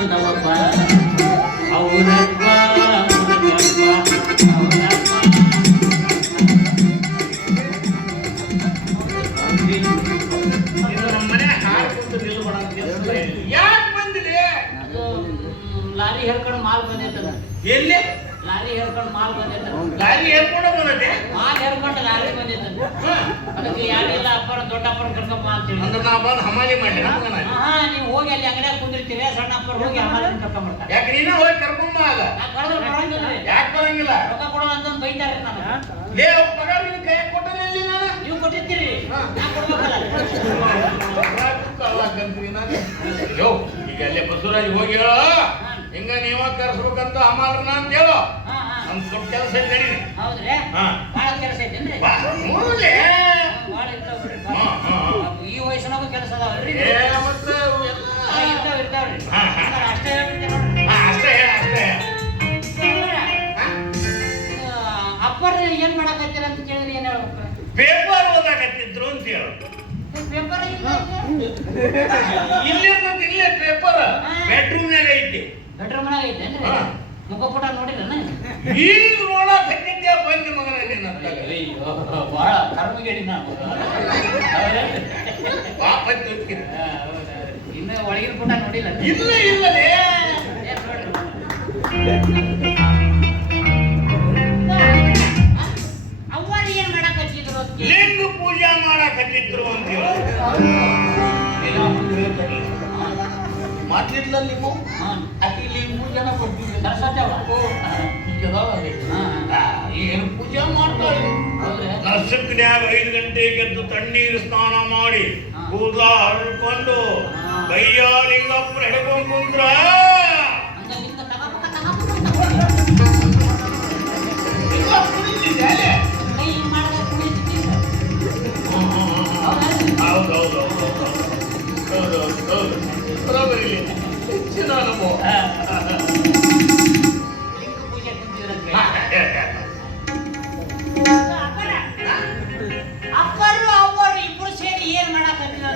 ಅಂತ ಒಬ್ಬ ಅವರಪ್ಪ ಯಾಕೆ ಬಂದಿದೆ? ಲಾರಿ ಹೇಳ್ಕೊಂಡು ಮಾಲ್ ಬಂದೈತ. ಎಲ್ಲಿ ಲಾರಿ ಹೇಳ್ಕೊಂಡು ಮಾಲ್ ಬಂದೈತ. ಲಾರಿ ಹೇಳ್ಕೊಂಡು ಬಂದೈತೆ? ಮಾಲ್ ಹೇಳ್ಕೊಂಡು ಲಾರಿ ಬಂದೈತ. ಅದಕ್ಕೆ ಯಾರಿಲ್ಲ ಅಪ್ಪರ ದೊಡ್ಡಪ್ಪರ ಕರ್ಕೊಂಬ ಅಂತೇಳಿ. ಅಂದ್ರೆ ನಾ ಬಂದು ಹಮಾಲಿ ಮಾಡಿ ನೀವು ಹೋಗಿ ಅಲ್ಲಿ ಅಂಗಡಿಯಾಗ ಕುಂದಿರ್ತೀರಿ, ಸಣ್ಣ ಅಪ್ಪರು ಹೋಗಿ ಹಮಾಲಿ ಕರ್ಕೊಂಡ್ಬರ್ತಾರೆ. ಯಾಕೆ ನೀನು ಹೋಗಿ ಕರ್ಕೊಂಬ ಅಲ್ಲ? ಯಾಕೆ ಬರಂಗಿಲ್ಲ? ರೊಕ್ಕ ಕೊಡೋ ಅಂತ ಬೈತಾರೆ ನಾನು. ಲೇ ಪಗಾರ ನಿನ್ನ ಕೈ ಕೊಟ್ಟರೆ ಎಲ್ಲಿ ನಾನು? ನೀವು ಕೊಟ್ಟಿರ್ತೀರಿ, ನಾ ಕೊಡ್ಬೇಕಲ್ಲ. ಈಗ ಅಲ್ಲೇ ಬಸವರಾಜ್ ಹೋಗಿ ಹೇಳೋ, ಹಿಂಗ ನೀವ ಕರ್ಸ್ಬೇಕಂತ ಹಮಾಲ್ರನ ಅಂತ ಹೇಳೋ. ನಮ್ ಸ್ವಲ್ಪ ಕೆಲಸ ಐತೆ ನಡೀನಿ. ಹೌದ್ರಿ? ಭಾಳ ಕೆಲಸ ಐತೇನ್ರಿ? ಭಾಳ ಇರ್ತಾವ ಬಿಡ್ರಿ. ಈ ವಯಸ್ಸಿನಾಗ ಕೆಲಸ ಅದಾವಲ್ರಿ? ಮತ್ತೆ ಇರ್ತಾವ್ರಿ. ಅಷ್ಟೇ ಹೇಳ್ಬಿಟ್ಟೆ ನೋಡ್ರಿ. ಅಷ್ಟೇ ಹೇಳ ಅಷ್ಟೇ. ಅಪ್ಪರ್ ಏನ್ ಮಾಡಕತ್ತೀರ ಅಂತ ಕೇಳಿದ್ರಿ, ಏನ್ ಹೇಳ್ಬೇಕು? ಪೇಪರ್ ಓದಾಕತ್ತಿದ್ರು ಅಂತ ಹೇಳು. ಪೇಪರ್ ಇಲ್ಲಿರ್ತದೆ, ಇಲ್ಲೇ ಪೇಪರ್ ಬೆಡ್ರೂಮ್ನಾಗ ಐತಿ. ಬೆಡ್ರೂಮ್ನಾಗ ಐತೇನ್ರಿ? ಮುಖಪುಟ ನೋಡಿರನ? ಈಗ ನೋಡಕತ್ತಿದ್ದೆ ಬಂದ ಮಗನ ನಿನ್ನ. ಅಯ್ಯೋ ಭಾಳ ಕರ್ಮಗೇಡಿ ನಾವು. ಪಾಪ ಇನ್ನು ಒಳಗಿನ ಪುಟ ನೋಡಿಲ್ಲ? ಇಲ್ಲ ಇಲ್ಲಲೇ. ಅವ್ವಾರು ಏನ್ ಮಾಡಕತ್ತಿದ್ರು? ಲಿಂಗ ಪೂಜಾ ಮಾಡಕತ್ತಿದ್ರು ಅಂತ ಮಾತಿರ್ಲ ನೀವು ಅತಿ ಲಿಂಗ ಪೂಜಾನ ಕೊಡ್ತಿದ್ದೆ. ಏನು ಪೂಜಾ ಮಾಡ್ತಾರೆ? ನರ್ಸಕ್ನ್ಯಾಗ 5 ಗಂಟೆಗೆ ಎದ್ದು ತಣ್ಣೀರು ಸ್ನಾನ ಮಾಡಿ ಕೂದಲ ಹರಡ್ಕೊಂಡು ಕೈಯಾಲಿಂಗಪ್ಪನ ಹಿಡ್ಕೊಂಡ್ ಕುಂದ್ರ ಅಪ್ಪರು ಅವ್ವರು ಇಬ್ರು ಸೇರಿ ಏನ್ ಮಾಡಕತ್ತಿದ್ರು?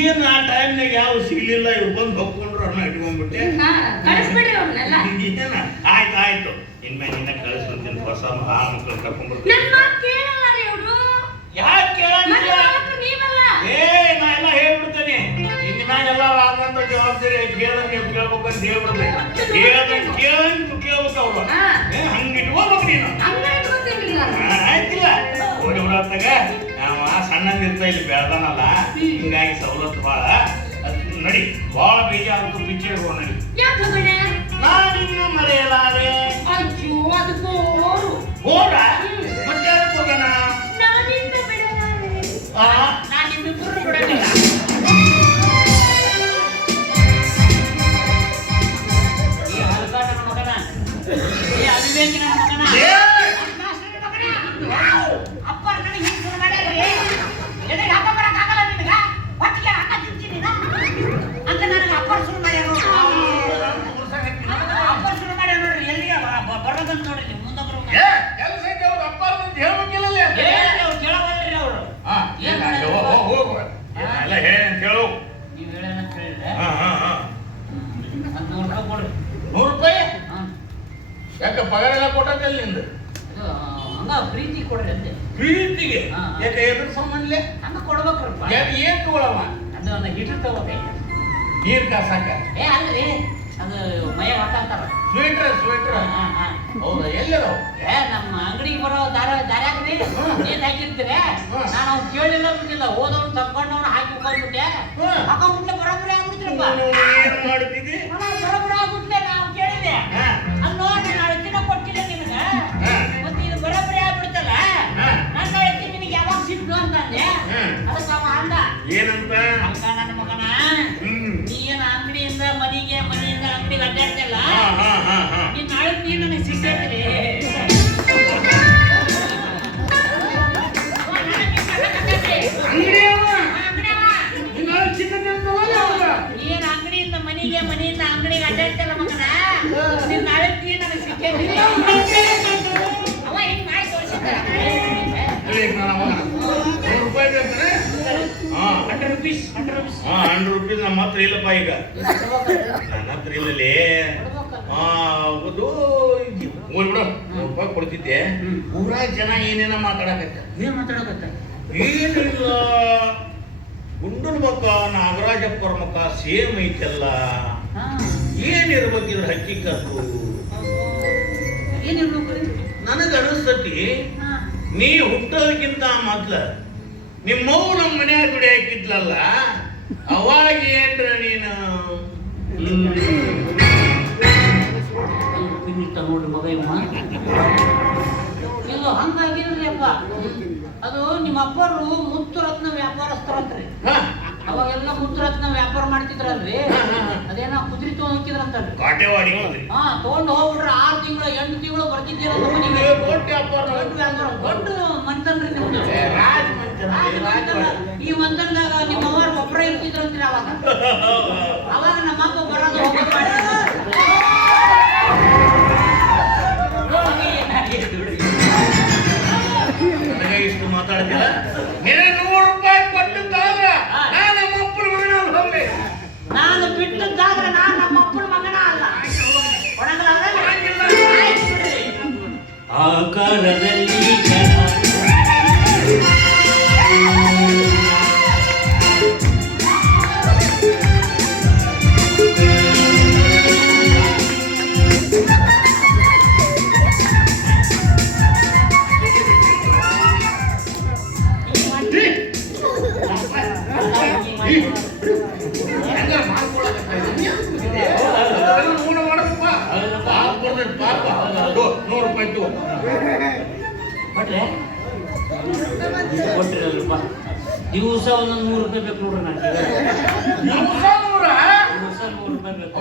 ಏನ್ ಆ ಟೈಮ್ನಾಗ ಯಾವ ಸಿಗ್ಲಿಲ್ಲ, ಇವ್ರು ಬಂದು ಹೊಕ್ಕೊಂಡ್ರು ಅನ್ನ ಇಟ್ಕೊಂಡ್ಬಿಟ್ಟೆ. ಆಯ್ತು ಆಯ್ತು, ಇನ್ಮೇಲೆ ನಿನ್ನ ಕಳಿಸ್ಬಿಡ್ತೀನಿ. ಹೊಸ ಮಕ್ಕಳು ಕರ್ಕೊಂಡ್ಬರ್ತೀನಿ. ಯಾಕೆ ಕೇಳಂಗಿಲ್ಲ? ಏ ನಾ ಎಲ್ಲ ಹೇಳ್ಬಿಡ್ತೇನೆ. ಇನ್ನು ಮ್ಯಾಗೆಲ್ಲ ಆನಂದ ಜವಾಬ್ದಾರಿ ಕೇಳ್ದಂಗೆ ನೀವು ಕೇಳ್ಬೇಕಂತ ಹೇಳ್ಬಿಡ್ತೇನೆ. ಕೇಳ್ದಂಗೆ ಕೇಳ್ಬೇಕು ಅವ್ರು. ಹಂಗೆ ಇಟ್ಕೋಬೇಕು ನೀನು. ಆಯ್ತಿಲ್ಲ ಓಡಿ ಬಿಡತ್ತಾಗ ನಾವು ಸಣ್ಣಂದಿರ್ತಾ ಇಲ್ಲಿ ಬೆಳ್ದಾನಲ್ಲ, ಹಿಂಗಾಗಿ ಸವಲತ್ತು ಭಾಳ ನಡಿ. ಭಾಳ ಬೇಜಾರು ಪಿಚ್ಚೆ ನಡಿ. ನಾನಿನ್ನು ಮರೆಯಲಾರೆ. ಹೋಗ ಮತ್ತೆ ಹೋಗೋಣ. ನಾನಿಮ್ಮಿಬ್ಬರು ಬಿಡೋದಿಲ್ಲ. ಈ ಹಲ್ಕಾಟನ ಮಗನ, ಈ ಅವಿವೇಕಿನ ಮಗನ, ಅಪ್ಪ ನನಗೆ ಹಿಂಗೆ ಶುರು ಮಾಡ್ಯಾರಿ. ಎದೆಗೆ ಹಬ್ಬ ಬರಕ್ಕಾಗಲ್ಲ ನಿನಗ? ಹೊಟ್ಟಿಗೆ ಅನ್ನ ತಿಂತೀನಿ ಅಂತ ನನಗೆ ಅಪ್ಪರ್ ಶುರು ಮಾಡ್ಯಾರ. ಅಪ್ಪರ್ ಶುರು ಮಾಡ್ಯಾರ ನೋಡ್ರಿ. ಎಲ್ಲಿಗೆ ಬರೋದಂತ ನೋಡ್ರಿ ನೀವು ಮುಂದೆ ಬರೋ ಕೆಲಸ ಐತೆ ಅವ್ರು ಅಪ್ಪ ಅಂತ ಹೇಳ್ಬೇಕಿಲ್ಲ. ಅವ್ರು ಕೇಳಬಲ್ರಿ ಅವರು. ಎಲ್ಲ ಹೇಳಿ ಅಂತ ಹೇಳು. ನೀವು ಹೇಳೇನಂತ ಹೇಳಿದ್ರೆ ಒಂದು 100 ರೂಪಾಯಿ ಕೊಡ್ರಿ. 100 ರೂಪಾಯಿ? ಯಾಕೆ ಪಗಾರ ಎಲ್ಲ ಕೊಟ್ಟಲ್ಲಿ ನಿಂದು? ಹಂಗ ಪ್ರೀತಿ ಕೊಡ್ರಿ ಅಂತೆ. ಪ್ರೀತಿಗೆ ಯಾಕೆ ಎದ್ರ ಸಂಬಂಧ ಹಂಗ ಕೊಡ್ಬೇಕ್ರಪ್ಪ. ಏನ್ ತಗೊಳವ? ಅದು ಒಂದು ಹೀಟರ್ ತಗೋಬೇಕ. ನೀರ್ ಕಾಸಾಕ? ಏ ಅಲ್ರಿ, ಅದು ಮೈಯಾಗ ಹಾಕಂತಾರ. ಸ್ವೆಟರ್ ಹೌದಾ? ಎಲ್ಲದಾವ? ಏ ನಮ್ಮ ಅಂಗಡಿಗೆ ಬರೋ ದಾರ್ಯಾಗ್ರಿ ನೀನ್ ಹಾಕಿರ್ತೀರಿ. ನಾನು ಅವ್ನು ಕೇಳಿಲ್ಲ ಬಿಟ್ಟಿಲ್ಲ, ಹೋದವ್ನು ತಗೊಂಡವ್ನು ಹಾಕಿ ಹೋಗ್ಬಿಟ್ಟೆ. ಹಾಕೊಂಡ್ಬಿಟ್ಲೆ ಬರೋಬ್ಬರಿ ಆಗ್ಬಿಡ್ತೀರಪ್ಪ. ಏನ್ ಮಾಡ್ತಿದ್ದಿ? ಬರೋಬ್ಬರಿ ಆಗ್ಬಿಟ್ಲೆ. ನಾವು ಕೇಳಿದೆ ಅಲ್ಲಿ ನೋಡಿ, ನಾಳೆ ದಿನ ಕೊಟ್ಟಿಲ್ಲ ನಿನಗ, ಮತ್ತೆ ಇದು ಬರೋಬ್ಬರಿ ಆಗ್ಬಿಡ್ತಲ್ಲ, ನನ್ನ ಹೇಳ್ತಿ ನಿನಗೆ ಯಾವಾಗ ಸಿಟ್ಟು ಅಂತಂದೆ. ಅದಕ್ಕೆ ಅವ ಅಂದ ಏನಂತ? ಅಕ್ಕ ನನ್ನ ಮಗನ, ನೀ ಏನ ಅಂಗಡಿಯಿಂದ ಮನೆಗೆ, ಮನೆಯಿಂದ ಅಂಗಡಿಗೆ ಅಡ್ಡಾಡ್ತಿಲ್ಲ, ನೀನ್ ನಾಳೆ ನೀ ನನಗೆ ಸಿಟ್ಟೈತಿ. ಈಗ ನಾನು ಅವಾಗ 100 ರೂಪಾಯಿ ಬೇಕಾರೆ ಹಾ 100 rupees 100 rupees ಹಾ 100 ರೂಪಾಯಿ ನಮ್ಮ ಹತ್ರ ಇಲ್ಲಪ್ಪ ಈಗ ನನ್ನ ಹತ್ರ ಇಲ್ಲಲೇ ಹಾ ಅದು ಹೋಗ್ಬಿಡು 100 ರೂಪಾಯಿ ಕೊಡ್ತಿದ್ದೆ ಊರಾಗ ಜನ ಏನೇನ ಮಾತಾಡಕತ್ತ ಏನ್ ಮಾತಾಡಕತ್ತ ಏನಿಲ್ಲ ಗುಂಡನ ಮಕ್ಕ ನಾಗರಾಜಪ್ಪರ ಮಕ್ಕ ಸೇಮ್ ಐತಲ್ಲ ಏನಿರ್ಬೇಕಿದ್ರ ಹಕ್ಕಿಕತ್ತು ಏನಿರ್ಬೇಕು ನನಗ ಅನಿಸ್ತತಿ ನೀ ಹುಟ್ಟೋದಕ್ಕಿಂತ ಮೊದ್ಲ ನಿಮ್ಮವ್ವ ನಮ್ಮ ಮನ್ಯಾಗ ಬಿಡಿ ಹಾಕಿದ್ಲಲ್ಲ ಅವಾಗ ಏನ್ರ ನೀನು ನೋಡ್ರಿ ಮಗ ಇವ ಇದು ಹಂಗಾಗಿರಲಿಯಪ್ಪ ಅದು ನಿಮ್ಮ ಅಪ್ಪರು ಮುತ್ತುರತ್ನ ವ್ಯಾಪಾರಸ್ಥರಂತ್ರಿ ಅವಾಗೆಲ್ಲ ಮುತ್ತುರತ್ನ ವ್ಯಾಪಾರ ಮಾಡ್ತಿದ್ರಲ್ರಿ ಅದೇನ ಕುದುರೆ ತಗೊಂಡ್ ಹೋಗಿದ್ರಂತಲ್ರಿ ಕಾಟೆವಾಡಿ ಹಾ ತಗೊಂಡು ಹೋಗ್ಬಿಟ್ರೆ 6 ತಿಂಗಳು 8 ತಿಂಗಳು ಬರ್ತಿದ್ದೀರ ಮನೆಗೆ ದೊಡ್ಡ ಮಂತನ್ರಿ ನಿಮ್ದು ಈ ಮಂತನ್ದಾಗ ನಿಮ್ಮ ಅವ್ರ ಒಬ್ಬರೇ ಇರ್ತಿದ್ರಂತ್ರಿ ಅವಾಗ ನಮ್ಮ ಅಪ್ಪ ಬರೋದು ಹೋಗೋದು ನನಗೆ ಇಷ್ಟು ಮಾತಾಡ್ತಿಲ್ಲ 100 ರೂಪಾಯಿ ಕೊಟ್ಟಿದ್ದಾದ್ರ ನಾನು ನಮ್ಮ ಅಪ್ಪನ ಮಗನ ಹೋಗ್ಲಿ ನಾನು ಬಿಟ್ಟದ್ದಾದ್ರೆ ನಾನು ನಮ್ಮ ಅಪ್ಪನ ಮಗನ ಅಲ್ಲ ಆಕಾರದಲ್ಲಿ ಕೊಟ್ಟಿರಲ್ಪ ದಿವಸ ಒಂದೊಂದು 100 ರೂಪಾಯಿ ಬೇಕು ನೋಡ್ರಿ ನನಗೆ ದಿವಸ 100 ರೂಪಾಯಿ ಬೇಕು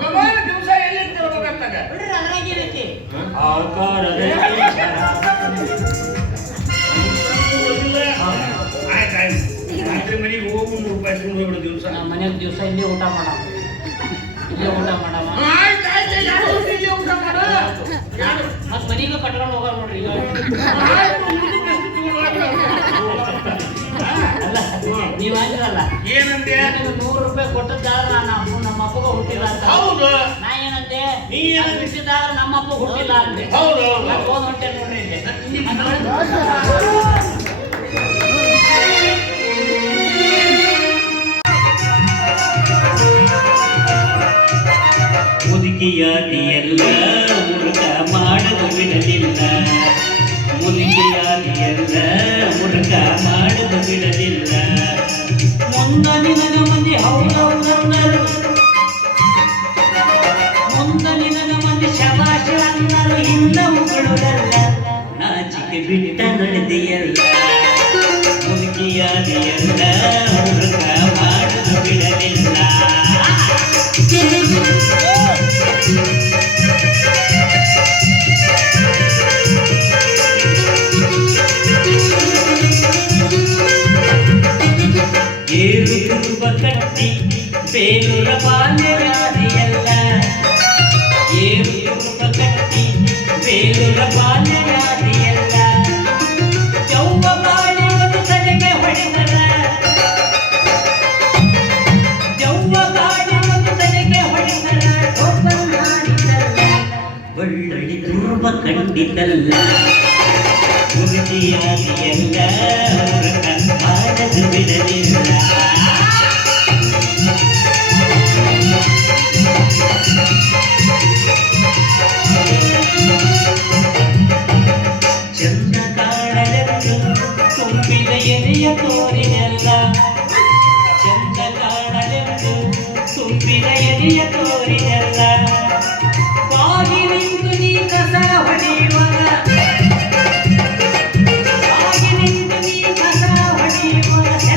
ದಿವಸ ಎಲ್ಲಿ ತಿರ್ಬೇಕಾಗ್ತದೆ ಬಿಡ್ರಿ ಅದ್ರಾಗೆ ಐತಿ ರಾತ್ರಿ ಮನೆಗೆ ಹೋಗಿ 100 ರೂಪಾಯಿ ತಗೊಂಡು ಹೋಗ್ಬಿಡು ದಿವಸ ನಮ್ಮ ಮನೆಯಾಗ ದಿವಸ ಇಲ್ಲೇ ಊಟ ಮಾಡಮ್ಮ ಮತ್ ಮನೆಗೂ ಕಟ್ಕೊಂಡು ಹೋಗ ನೋಡ್ರಿ ನೀವ್ ಅಂದ್ರಲ್ಲ ಏನಂದೆ 100 ರೂಪಾಯಿ ಕೊಟ್ಟದ್ದಾದ್ರೆ ನಮ್ಮ ಅಪ್ಪಗ ಹುಟ್ಟಿಲ್ಲ ಅಂತ ಹೌದು ನಾ ಏನಂದೆ ನೀ ಬಿಟ್ಟಿದ್ದಾದ್ರೆ ನಮ್ಮ ಅಪ್ಪ ಹುಟ್ಟಿಲ್ಲ ಅಂದೆ ಹೌದು ಹೋದ್ ಹೊಂಟೆ ನೋಡ್ರಿ ಮುದುಕಿಯಾದಿಯಲ್ಲ ಮುರುಕ ಮಾಡಲು ಬಿಡಲಿಲ್ಲ ಮುದುಕಿಯಾದಿಯಲ್ಲ ಮುರುಕ ಮಾಡಲು ಬಿಡಲಿಲ್ಲ ಮುಂದನಿನ ಮಂದಿ ಹೌದೌದನ್ನರು ಮುಂದನಿನ ಮಂದಿ ಶಬಾಷ ಅನ್ನರು ಹಿಂದ ಮುಗುಳುದಲ್ಲ ನಾಚಿಕೆ ಬಿಟ್ಟ ನಡೆದಿಯಲ್ಲ ಮುದುಕಿಯಾದಿಯಲ್ಲ ಮುರುಕ ಮಾಡಲು ಬಿಡಲಿಲ್ಲ ಏರು ತುರುಬ ಕಟ್ಟಿ ಬೇಲೂರ ಬಾಲ್ಯಯಾದಿಯಲ್ಲ ಏರು ತುರುಬ ಕಟ್ಟಿ ಬೇಲೂರ ಬಾಲ್ಯಯಾದಿಯಲ್ಲ ಯೌವ ಬಾಳಿ ಒಂದು ತಲೆಗೆ ಹೊಡೆದರ ಯೌವ ಬಾಳಿ ಒಂದು ತಲೆಗೆ ಹೊಡೆದರ ಒಬ್ಬ ಮಾಡಿದಲ್ಲ ಒಳ್ಳೊಳ್ಳಿ ತುರುಬ ಕಂಡಿದ್ದಲ್ಲ ಮುದುಕಿಯಾದಿಯಲ್ಲ ಮಾಡಲು ಬಿಡಲಿಲ್ಲ ಚಂದ ಕಾಣಲೆಂದು ತುಂಬಿದ ಎದೆಯ ತೋರಿನಲ್ಲ ಚಂದ ಕಾಣಲೆಂದು ತುಂಬಿದ ಎದೆಯ ತೋರಿನಲ್ಲ ಬಾಗಿ ನಿಂತು ನೀ ಕಸ ಹೊಡೆಯುವಾಗ ಬಾಗಿ ನಿಂತು ನೀ ಕಸ ಹೊಡೆಯುವಾಗ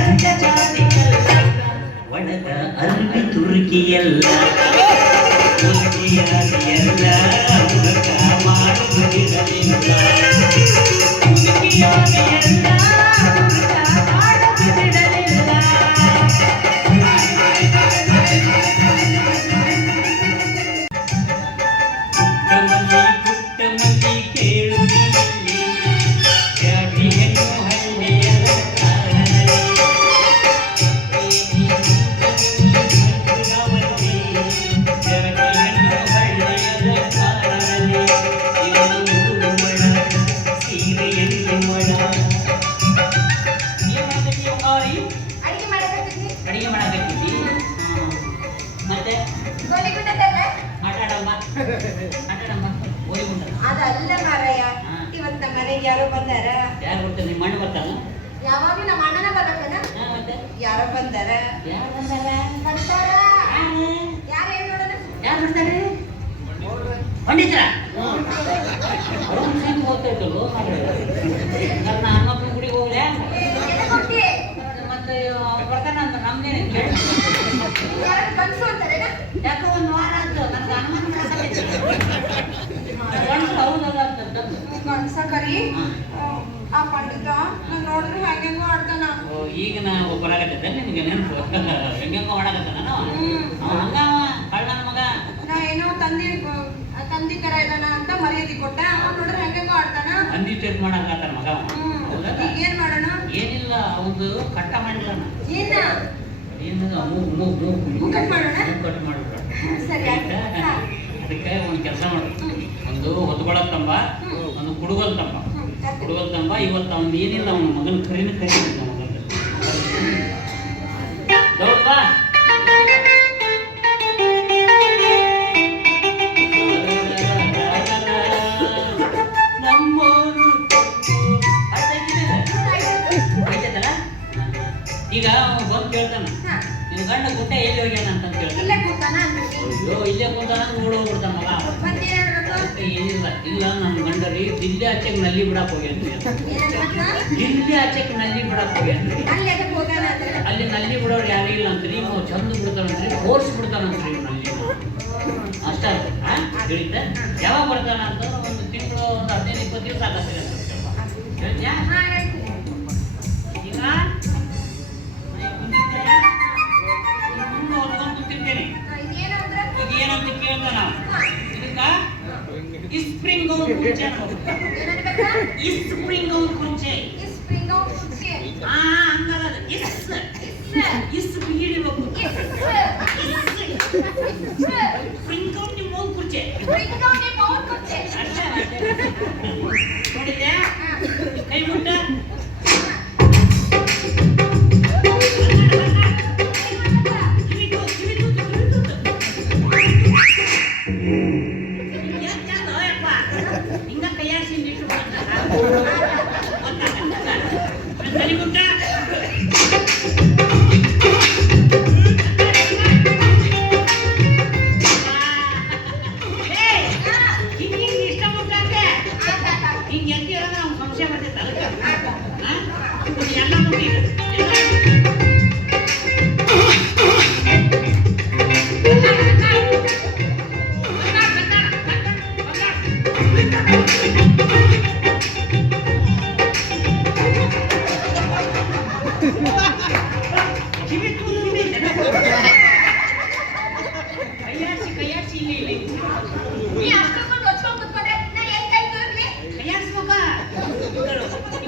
ಮನೆಗೆ ಯಾರೋ ಬಂದಾರ. ಯಾರು ಬರ್ತಾರೆ? ನಿಮ್ಮ ಮಣ್ಣು ಬರ್ತಾನ? ಯಾವಾಗ್ಲೂ ನಮ್ಮ ಅಣ್ಣನ ಬರ್ಬೇಕನ? ಮತ್ತೆ ಯಾರೋ ಬಂದಾರ. ಯಾರು ಬಂದಾರ? ಬರ್ತಾರ. ಯಾರು ಏನ್ ನೋಡೋಣ? ಯಾರು ಬರ್ತಾರೆ? ಪಂಡಿತರ ಅವ್ರ ಸಂಗ್ ಹೋಗ್ತಾಯಿದ್ದಲ್ಲ ನನ್ನ ಹನುಮಪ್ಪನ ಗುಡಿಗೆ ಹೋಗ್ಲೆ ಕೊಟ್ಟಿ ಮತ್ತೆ ಬರ್ತಾನ ಅಂತ ನಮ್ದೇನೆ ಯಾರು ಕನ್ಸು ಅಂತಾರೇನ? ಯಾಕೋ ಒಂದು ವಾರ ಆಯ್ತು ನನಗೆ ಅನುಮಾನ ಮಾಡಕತ್ತೈತಿ ಗಂಡ್ಸು ಹೌದಲ್ಲ ಅಂತ ಕನ್ಸ ಕರಿ ಆ ಪಂಡಿತ ನಾನು ನೋಡಿದ್ರೆ ಹೆಂಗೆಂಗೋ ಆಡ್ತಾನ. ಈಗ ನಾ ಬರಾಕತ್ತೈತೆ ನಿನಗೆ ನೆನಪು ಹೆಂಗೆಂಗೋ ಮಾಡಕತ್ತಾನ ಹಂಗ ಕಳ್ಳನ ಮಗ. ನಾ ಏನೋ ತಂದಿ ತರ ಇದಾನ ಅಂತ ಮರ್ಯಾದೆ ಕೊಟ್ಟ. ಅವ್ನು ನೋಡ್ರೆ ಹೆಂಗೆಂಗೋ ಆಡ್ತಾನ. ಹಂದಿ ಟೇಸ್ಟ್ ಮಾಡಕತ್ತಾನ ಮಗ. ಈಗ ಏನ್ ಮಾಡೋಣ? ಏನಿಲ್ಲ ಒಂದು ಕಟ್ಟ ಮಾಡಿಲ್ಲ ಏನ ಏನಿಲ್ಲ ಮೂಗು ಕಟ್ ಮಾಡೋಣ. ಕಟ್ ಮಾಡ್ಬಿಡ. ಸರಿ ಆಯ್ತು. ಅದಕ್ಕೆ ಒಂದು ಕೆಲಸ ಮಾಡು, ಒಂದು ಹೊತ್ಕೊಳಕ್ ತಂಬ, ಒಂದು ಕುಡುಗಲ್ ತಂಬ. ಕುಡುಗಲ್ ತಂಬ ಇವತ್ತು ಅವ್ನು ಏನಿಲ್ಲ ಅವನ ಮಗನ ಕರಿನ ಕರೀತಿದ್ದ ಮಗನ ದೌಡ್ಬಾ ಈಗ ಬಂದು ಕೇಳ್ತಾನ ನಿನ್ ಗಂಡ ಗುಡ್ಡ ಎಲ್ಲಿ ಹೋಗ್ಯಾನ ಅಂತ ಕೇಳ್ತಾನ. ಇಲ್ಲೇ ಕೂತಾನ ಅಯ್ಯೋ ಇಲ್ಲೇ ಕೂತಾನ ನೋಡಿ ಹೋಗ್ಬಿಡ್ತಾನ ಮಗ. ಏನಿಲ್ಲ ಇಲ್ಲ ನನ್ನ ಗಂಡ ರೀ ದಿಲ್ಲಿ ಆಚೆಗೆ ನಲ್ಲಿ ಬಿಡಕ್ ಹೋಗ್ಯಾನ್ರಿ. ದಿಲ್ಲಿ ಆಚೆಗೆ ನಲ್ಲಿ ಬಿಡಕ್ ಹೋಗ್ಯಾನ್ರಿ. ಅಲ್ಲಿ ನಲ್ಲಿ ಬಿಡೋರು ಯಾರು ಇಲ್ಲ ಅಂತ್ರಿ. ಇವ್ ಚಂದ ಬಿಡ್ತಾನಂತ್ರಿ, ಫೋರ್ಸ್ ಬಿಡ್ತಾನಂತ್ರಿ ನಲ್ಲಿ. ಅಷ್ಟ ತಿಳಿತ. ಯಾವಾಗ ಬರ್ತಾನ ಅಂತ ಒಂದು ತಿಂಗಳು ಒಂದು 15-20 ದಿವಸ ಆಗತ್ತೆ ಹೇಳ್ತೀಯಾ? ಈಗ ಕೂತಿರ್ತೇನೆ. ಈಗ ಏನಂತ ಕೇಳ್ದ ನಾವು ಇದಕ್ಕ ಸ್ಪ್ರಿಂಗ್ ಔಟ್ ಕುರ್ಚೆ ಸ್ಪ್ರಿಂಗ್ ಔಟ್ ಕುರ್ಚೆ ಹಂಗಲ್ಲ ಇಸ್ ಬಿಗಿಡಿಬೇಕು. ಸ್ಪ್ರಿಂಗ್ ಔಟ್ ನಿಮ್ಮ ಮೌನ್ ಕುರ್ಚೆ ನೋಡಿದ್ಯಾ? ಕೈ ಮುಟ್ಟ ಹಿಂಗ ಕೈಯಾಡಿಸಿ ನಿಟ್ಟು ಸರಿ ಮುಟ್ಟ ಇಷ್ಟ ಮುಟ್ಟಂತೆ ಹಿಂಗೆ ಎದ್ದು ಹೇಳಿದ್ರೆ ಅವ್ನು ಸಂಶಯ ಬರ್ತೈತೆ. ಅದಕ್ಕೆ ಎಲ್ಲ ಮುಟ್ಟಿ ಕೈಯಾಡಿಸಿ ಇಲ್ಲಿ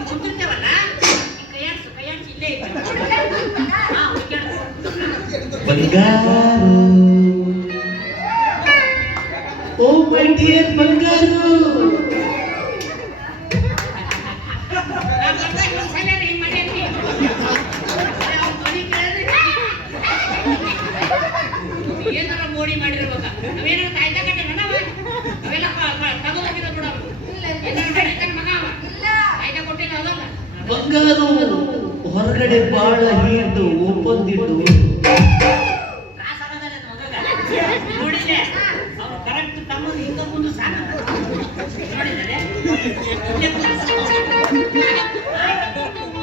ಕುಂತಿರ್ತೇವಲ್ಲ ಕೈಯಾಡಿಸಿ ಇಲ್ಲೇ ಬಂಗಾರು ಓ ಮೈ ಡಿಯರ್ ಬಂಗಾರು ಏನಾರ ಮೋಡಿ ಮಾಡಿರ್ಬೇಕ. ನಾವೇನಾರ ಕಾಯ್ದ ಕಟ್ಟೆ ಅವೆಲ್ಲ ತಗೋಗಿದ ಬಿಡ ಮಗ ಕಾಯ್ದ ಕೊಟ್ಟಿಲ್ಲ ಅದಲ್ಲ. ಬಂಗಾರು ಹೊರಗಡೆ ಬಾಳ ಹಿಡಿದು ಒಪ್ಪಂದಿಟ್ಟು ನೋಡಿದ್ದೆ ಅವ್ರು ಕರೆಕ್ಟ್ ತಮ್ಮದು ಹಿಂಗ ಮುಂದೆ ಸಾಕ ನೋಡಿದ್ದಾರೆ.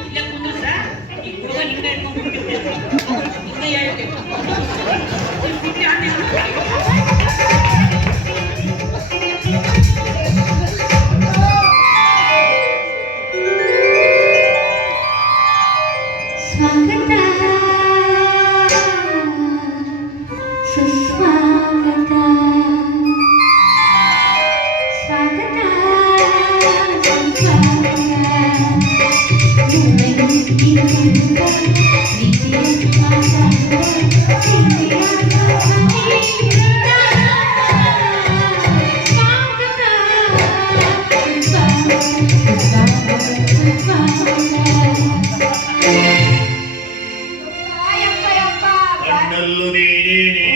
ಇಲ್ಲೇ ಕುಂದ್ರಸ ಈ ಹುಡುಗ ಹಿಂಗ ಇಟ್ಕೊಂಡ್ಬಿಟ್ಟಿರ್ತೇನೆ ಹಿಂಗ ಹೇಳ್ತೇವೆ. ಸ್ವಾಗತ ಸುಸ್ವಾಗತ ಸ್ವಾಗತ ಕಣ್ಣಲ್ಲೂ ನೀನೇ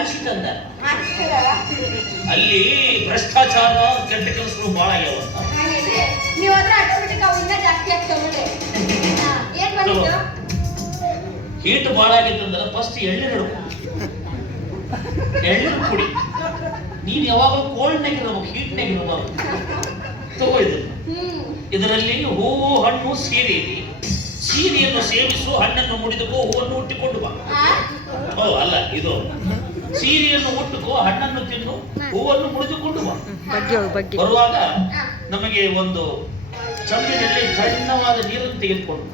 ಆರಿಸಿ ತಂದ. ಮಾಡ್ತಿರಲ್ಲ? ಅಲ್ಲಿ ಭ್ರಷ್ಟಾಚಾರ ಕೆಟ್ಟ ಕೆಲಸಗಳು ಬಹಳ ಆಗ್ಯಾವ ಅಂತ. ಹಾಗಿದ್ರೆ ನೀವು ಅದ್ರ ಆಟೋಮೆಟಿಕ್ ಅವು ಇನ್ನೂ ಜಾಸ್ತಿ ಆಗ್ತಾವ ನೋಡಿ. ಏನ್ ಬಂದಿದ್ದು? ಹೀಟ್ ಬಹಳ ಆಗಿತ್ತಂದ್ರೆ ಫಸ್ಟ್ ಎಳ್ನೀರು ಹಿಡ್ಕೊ. ಎಳ್ನೀರು ಕುಡಿ. ನೀನ್ ಯಾವಾಗಲೂ ಕೋಲ್ಡ್ನಾಗ ಇರಬೇಕು, ಹೀಟ್ನಾಗ ಇರಬಾರ್ದು. ತಗೋ ಇದು. ಇದರಲ್ಲಿ ಹೂವು ಹಣ್ಣು ಸೀರೆ ಇದೆ. ಸೀರೆಯನ್ನು ಸೇವಿಸು, ಹಣ್ಣನ್ನು ಮುಡಿದುಕೋ, ಹೂವನ್ನು ಹುಟ್ಟಿಕೊಂಡು ಬಾ. ಓ ಅಲ್ಲ, ಇದು ಸೀರೆಯನ್ನು ಉಟ್ಟುಕೋ, ಹಣ್ಣನ್ನು ತಿನ್ನು, ಹೂವನ್ನು ಮುಡಿದುಕೊಂಡು ಬಾ. ಬರುವಾಗ ನಮಗೆ ಒಂದು ಚಂಬಿನಲ್ಲಿ ಸಣ್ಣವಾದ ನೀರನ್ನು ತೆಗೆದುಕೊಂಡು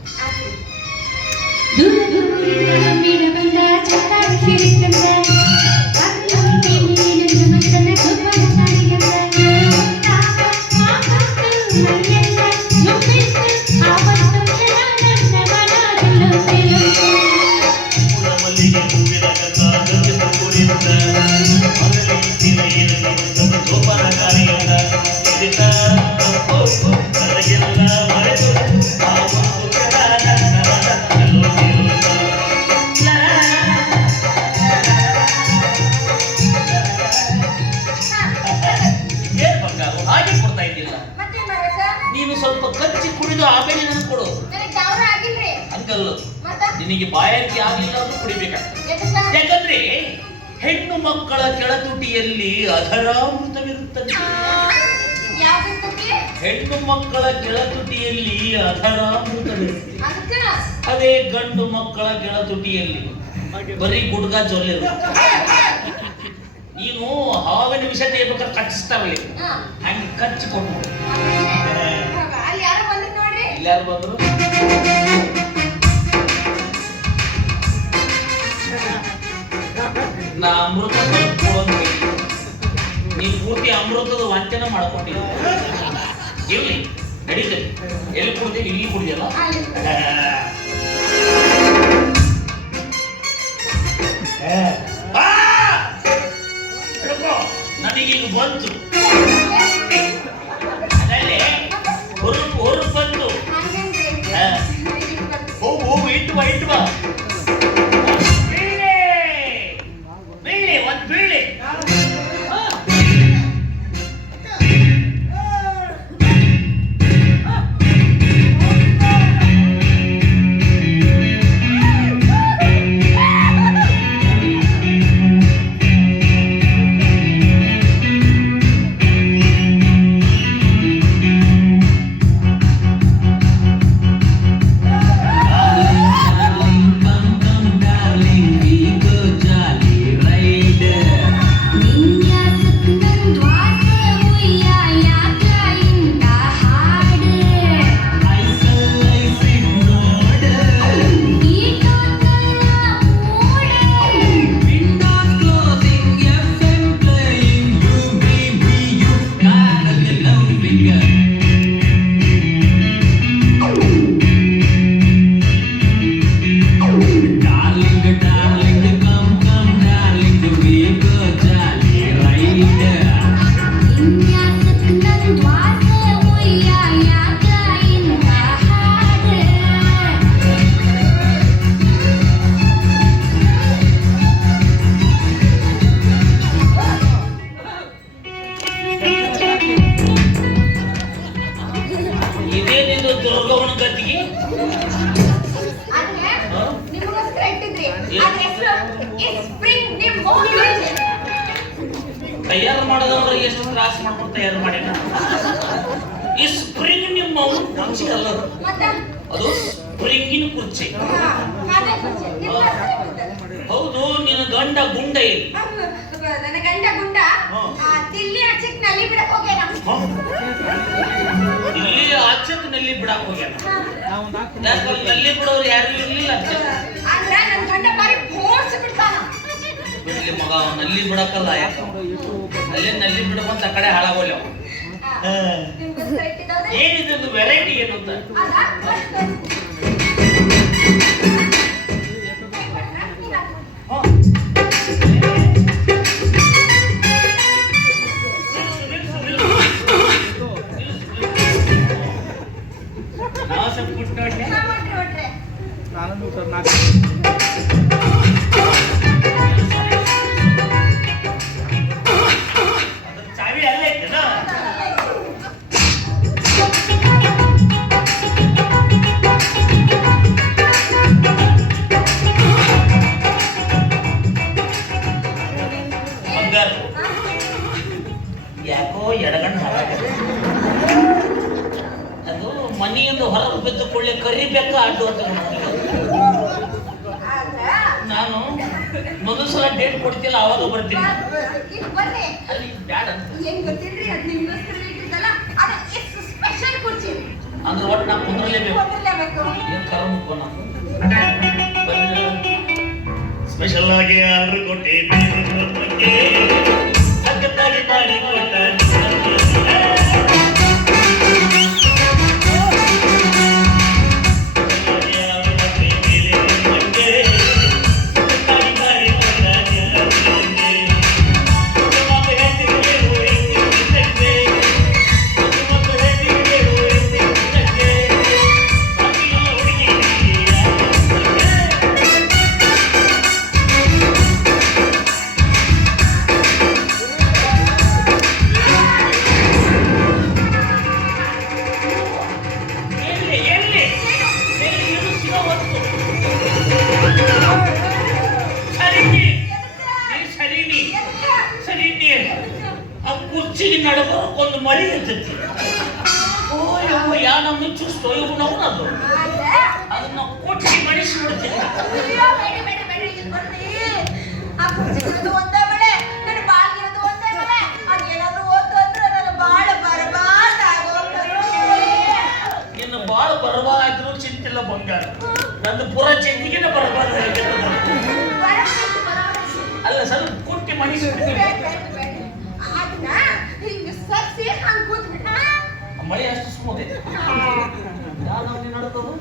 ಹಾಗೆ ಕೊಡ್ತಾ ಇದ್ದಿಲ್ಲ. ನೀನು ಸ್ವಲ್ಪ ಕಚ್ಚಿ ಕುಡಿದು ಆಮೇಲೆ ನನಗೆ ಕೊಡು. ಹಂಗಲ್ಲ, ನಿನಗೆ ಬಾಯಾರಿಕೆ ಆಗಲಿಲ್ಲ ಅಂದ್ರೂ ಕುಡಿಬೇಕಾಗ್ತದೆ. ಯಾಕಂದ್ರೆ ಹೆಣ್ಣು ಮಕ್ಕಳ ಕೆಳತುಟಿಯಲ್ಲಿ ಅಧರಾಮೃತವಿರುತ್ತದೆ. ಹೆಣ್ಣು ಮಕ್ಕಳ ಕೆಳತುಟಿಯಲ್ಲಿ ಅಧರಾಮೃತವಿರುತ್ತದೆ. ಅದೇ ಗಂಡು ಮಕ್ಕಳ ಕೆಳತುಟಿಯಲ್ಲಿ ಬರೀ ಗುಡ್ಗ ಜೊಲ್ಲಿರುತ್ತೆ. ನೀನು ಹಾವಿನ ವಿಷ ತೆಗಿಬೇಕಾದ್ರೆ ಕಚ್ಚಿಸ್ತಾವಲ್ಲಿ, ಹಂಗೆ ಕಚ್ಚಿಕೊಂಡು ಇಲ್ಲಾರು ಬಂದ್ರು. ನಾ ಅಮೃತ ಕೊಡೋದು, ನೀನು ಪೂರ್ತಿ ಅಮೃತದ ವಂಚನ ಮಾಡ್ಕೊಂಡಿಲ್ಲ. ಇರ್ಲಿ, ನಡೀತದೆ. ಎಲ್ಲಿ ಕುಡ್ದೆ? ಇಲ್ಲಿ ಕುಡಿಯಲ್ಲ. ನನಗೀಗ ಬಂತು, ಅದಲ್ಲೇ ಹೊರಗೆ ಬಂತು. ಹೋಗು, ಇಟ್ಟು ಬಾ, ಇಟ್ಟು ಬಾ. ಬೀಳೆ, ಒಂದು ಬೀಳೆ. ತಯಾರು ಮಾಡೋದವ್ರು ಎಷ್ಟು ತ್ರಾಸ ಮಾಡ್ಕೊಂಡು ತಯಾರು ಮಾಡಿ. ಈ ಸ್ಪ್ರಿಂಗ್ ನಿಮ್ಮ ಕುರ್ಚಿ ಅಲ್ಲ, ಅದು ಸ್ಪ್ರಿಂಗಿನ ಕುರ್ಚಿ. ಹೌದು, ನಿನ್ನ ಗಂಡ ಗುಂಡ ಇಲ್ಲಿ. ನನ್ನ ಗಂಡ ಗುಂಡ ದಿಲ್ಲಿ ಆಚೆಕ್ ನಲ್ಲಿ ಬಿಡಕ್ ಹೋಗ್ಯಾನ. ಇಲ್ಲಿ ಆಚೆಕ್ ನಲ್ಲಿ ಬಿಡಕ್ ಹೋಗ್ಯಾನ. ಯಾಕಂದ್ರೆ ನಲ್ಲಿ ಬಿಡೋರು ಯಾರು ಇರ್ಲಿಲ್ಲ. ಅಂದ್ರೆ ನನ್ನ ಗಂಡ ಬಾರಿ ಫೋರ್ಸ್ ಬಿಡ್ತಾನ. ಬಿಡ್ಲಿ ಮಗ, ನಲ್ಲಿ ಬಿಡಕ್ಕಲ್ಲ. ಅಲ್ಲೇ ನಲ್ಲಿ ಬಿಡಕೊಂತ ಆ ಕಡೆ ಹಾಳಾಗೋಲ್ಲ. ಏನಿದು ವೆರೈಟಿ ಏನು ಅಂತ? ನಾನು ಮೊದಲ ಸಲ ಡೇಟ್ ಕೊಡ್ತಿಲ್ಲ ಅವಾಗ ಬರ್ತೀನಿ ಈಗ ಬರ್ರಿ. ಅಲ್ಲಿ ಬ್ಯಾಡ ಅಂತ. ಹೆಂಗ್ ಗೊತ್ತಿಲ್ರಿ ಅದ್ ನಿಮ್ಗೋಸ್ಕರ ಇಟ್ಟಿದ್ದಲ್ಲ ಅದ ಎಷ್ಟು ಸ್ಪೆಷಲ್ ಕುರ್ಚಿ ಅಂದ್ರೆ ಒಟ್ಟು ನಾ ಕುಂದ್ರಲೇಬೇಕು ಕೊಟ್ಟಿರ್ಲೇಬೇಕು. ಏನ್ ಕರ ಮುಕ್ಕೋ ನಾವು ಸ್ಪೆಷಲ್ ಆಗಿ ಆರ್ಡರ್ ಕೊಟ್ಟೆ ಸಖತ್ತಾಗಿ ಮಾಡಿ ಕೊಟ್ಟ ಕುರ್ಚಿಗೆ ನಡಬರ್ಕೊಂದು ಮಳಿ ಇರ್ತೈತಿ ಓ ಯಾ ನಮ್ಗೆ ಚುಸ್ತೋ ಇವು ನಾವು ಅದು ಅದನ್ನ ಕೊಟ್ಟಿ ಮಡಿಸಿ ಬಿಡ್ತೀನಿ ಅಯ್ಯೋ, ಬೇಡ, ಬೇಡ, ಬೇಡ, ಈಗ ಬರ್ರಿ. ಆ ಕುರ್ಚಿ ಇರೋದು ಒಂದೇ ಬೆಳೆ, ನನ್ನ ಬಾಳ್ಗಿರೋದು ಒಂದೇ ಬೆಳೆ. ಅದೇನಾದ್ರೂ ಓದ್ತು ಅಂದ್ರೆ ನನ್ನ ಬಾಳ ಬರಬಾರ್ದು ಆಗೋಗ್ತದೆ. ಇನ್ನು ಬಾಳ ಬರಬಾರ್ದು ಚಿಂತಿಲ್ಲ ಬಂಗಾರ ನಂದು ಪುರ ಚಿಂತಿಗೆನ ಬರಬಾರ್ದು ಬರಬೇಕು, ಬರಬೇಕು. ಅಲ್ಲ ಸ್ವಲ್ಪ ಕುಟ್ಟಿ ಮಡಿಸಿ ಬೇಡ, ಬೇಡ, ಬೇಡ. ಅದನ್ನ ಹಿಂಗೆ ಸರ್ಸಿ ಹಂಗ್ ಕೂತ್ಬಿಟ್ಟ. ಮಳೆ ಅಷ್ಟು ಸ್ಮೂತ್ ಐತೆ ಯಾವ ನಡ್ಕೋದು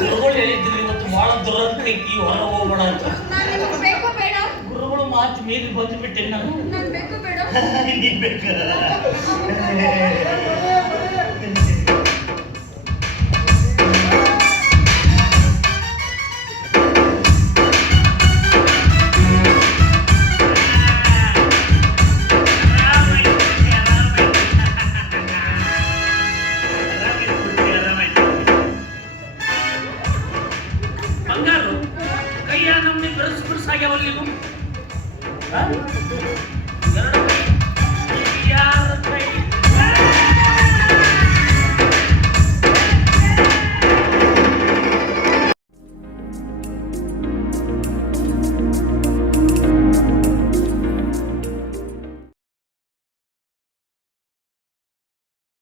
ಗುರುಗಳು ಹೇಳಿದ್ರು ಇವತ್ತು ಬಹಳ ದುರಂತ ಐತಿ ಹೊರ ಹೋಗೋಣ ಅಂತ ನಾನು ನಿಮ್ಗೆ ಬೇಕೋ ಬೇಡ? ಗುರುಗಳು ಮಾತು ಮೀರಿ ಬಂದು ಬಿಟ್ಟೆ ನಾನು ನಾನು ಬೇಕೋ ಬೇಡ? ನೀ ಬೇಕ